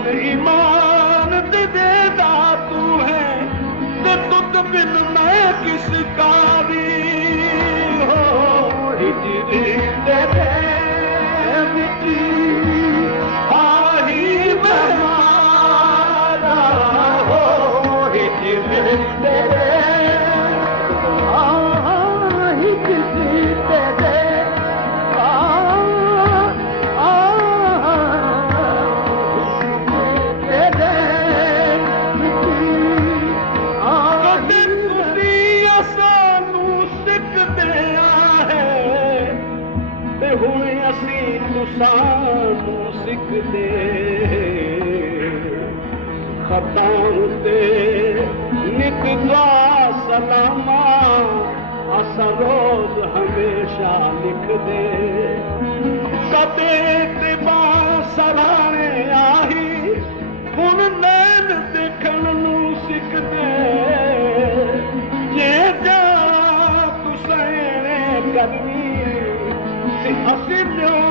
हुन ईमान दे देदा तू है ते तुत बिन मैं किस कारी हो हिजरी तेरे मिटी आही बहारा हो हिजरी तेरे सानू सिखदे खताऊं ते नित दुआ सलामा असां रोज़ हमेशा लिखदे कदे ते सराणे आही हुन नैन देखण नूं सिखदे जे जा तू सहेणे करनी ते असीं ॿियो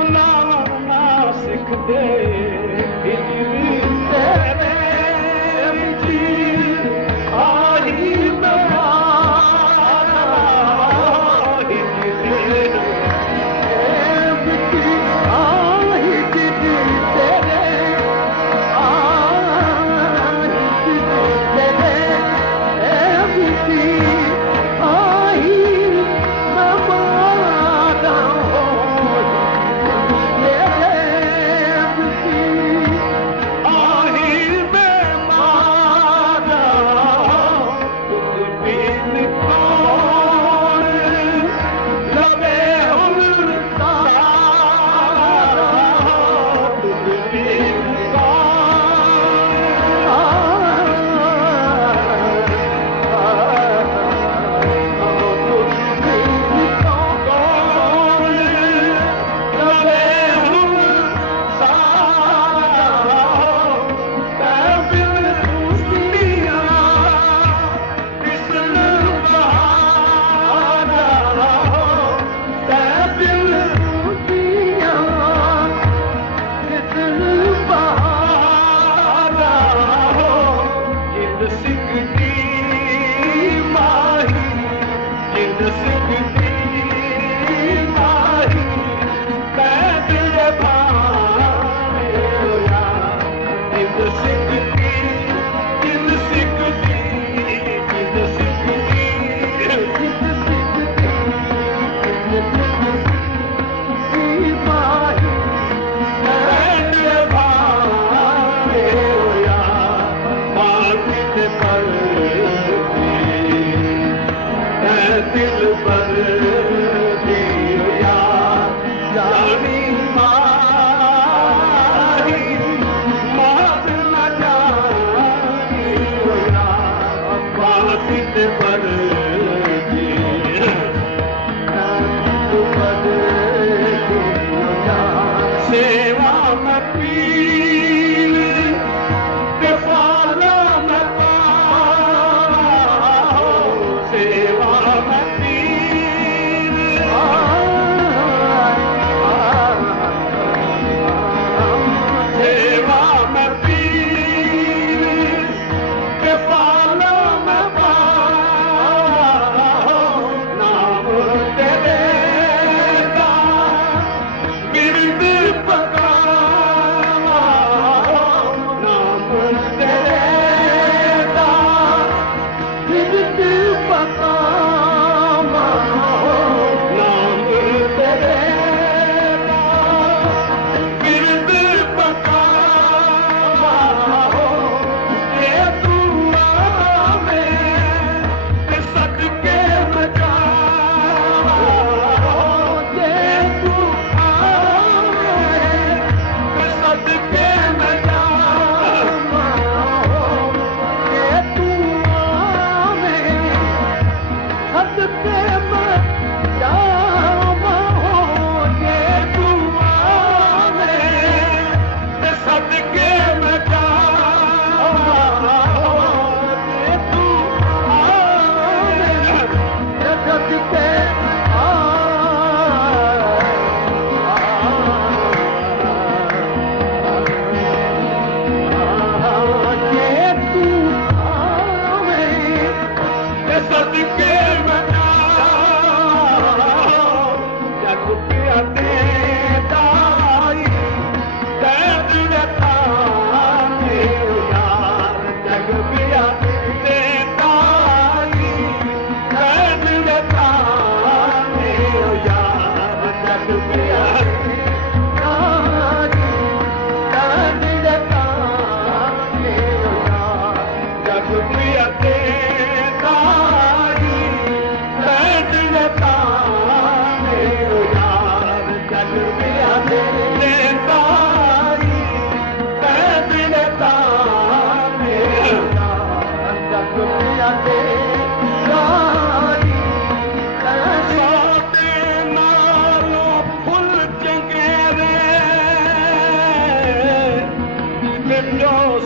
सिखदे हिजरी तेरे मिटी आही बहारा हिजरी मिटी आही तेरे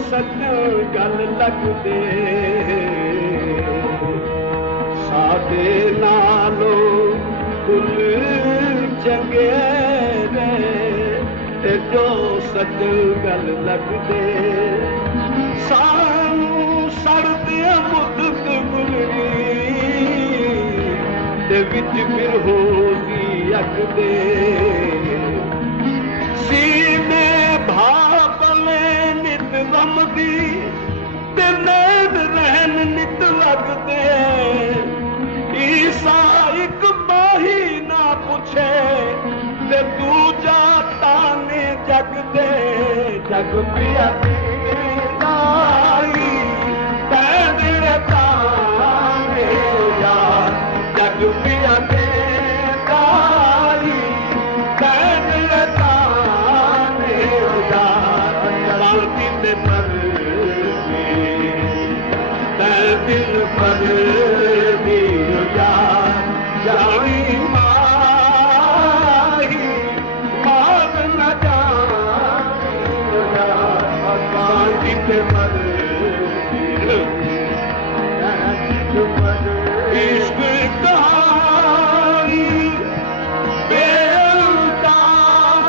सच गल लगदे साडे नालो कुल चंगे ते जो सच गल लगदे सानू सड़दे मुद्दत गुलरी ते विच बिरहो दी अगदे सीने भापले नित रमदी ते नैन रहन नित लगदे ईसा एक माही ना पुछे ते दूजा ताने जग दे जग पिया लाई तेरे ताने यार जग पिया लाई तेरे ताने यार दिल पर दिल पर जानी माही मार न जानी पर इश्क कहानी बेलदार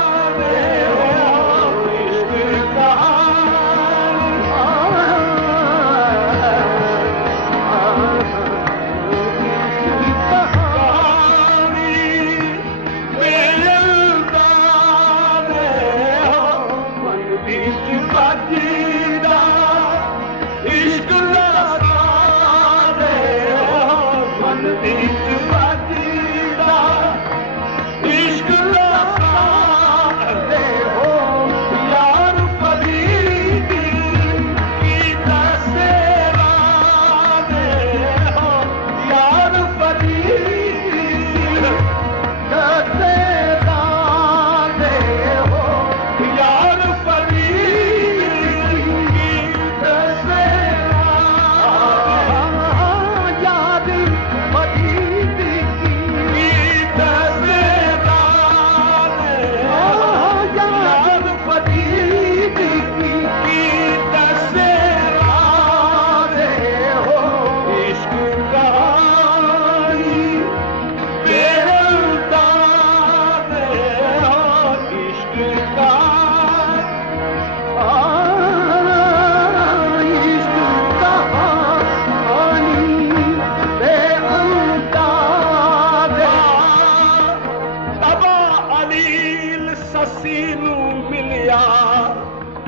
हो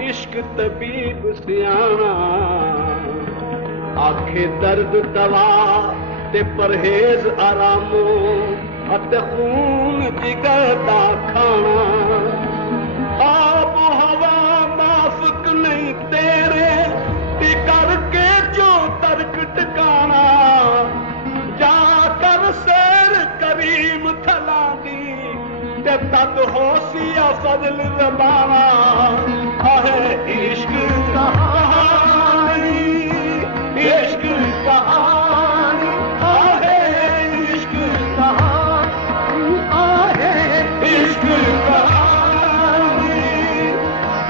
इश्क तबीब सियाना आखे दर्द दवा ते परहेज आरामो अते खून जिगर दा खाना आब हवा माफक नहीं तेरे ते करके जो तर्क टकाना जा कर सैर करीम थला दी ते तद होसिया फजल रबाना है इश्क कहानी इश्क कहानी आहे इश्क कहानी आहे इश्क कहानी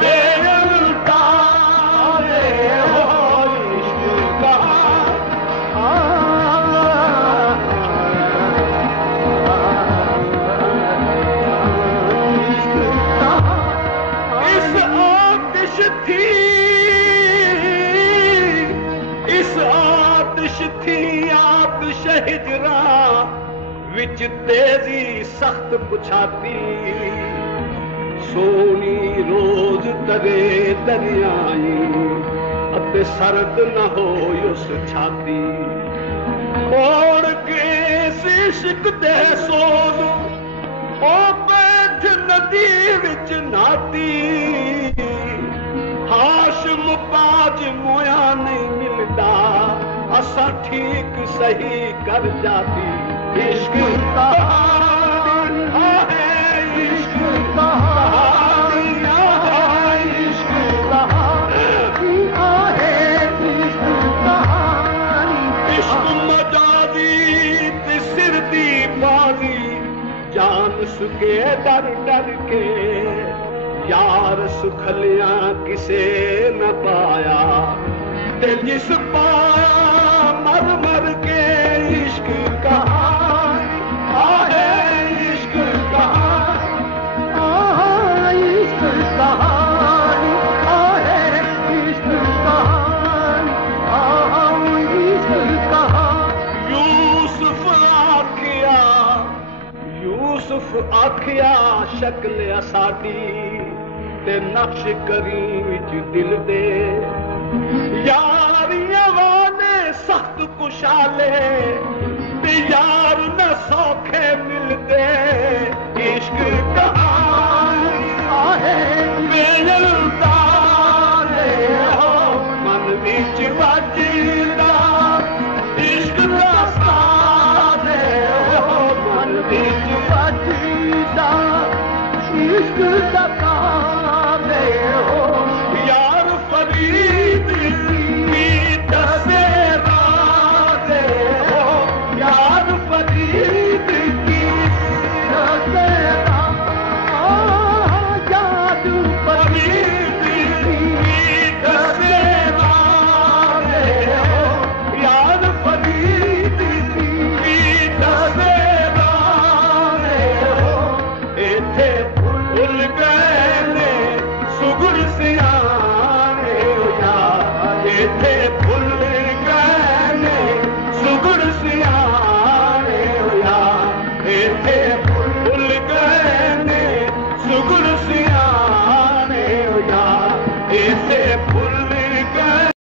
बेलदार हो इश्क हिजरा विच तेजी सख्त पुछाती सोनी रोज तरे दरियाई अते सर्द न हो उस छाती ओढ़ के इश्क दे सोज ओ बैठ नदी विच नाती हाशम पाज मोया नहीं मिलता असा ठीक सही कर जाती इश्क कहानी है इश्क कहानी है इश्क कहानी है इश्क कहानी इश्क मजाजी ते सिर दी बाजी जान सुके डर डर के यार सुखलिया किसे न पाया ते जिस पाया मर मर के इश्क कहानी आहे इश्क कहानी इश्क कहानी आहे इश्क कहानी इश्क कहानी यूसुफ आखिया शक्ल असाडी ते नक्श करी विच दिल दे यारियां वाने सख्त कुशाले ते यार न सौखे मिलदे इश्क कहानी आहे बेलदार हो मन विच बजदा इश्क दा साथ हो मन विच बजदा इश्क दा साथ हो यार फरीद की तसेरा दे हो यार फरीद की तसेरा याद फरीद की तसेरा दे हो यार फरीद की तसेरा दे हो इथे भूल गए ने सुगुर सियाने यार इथे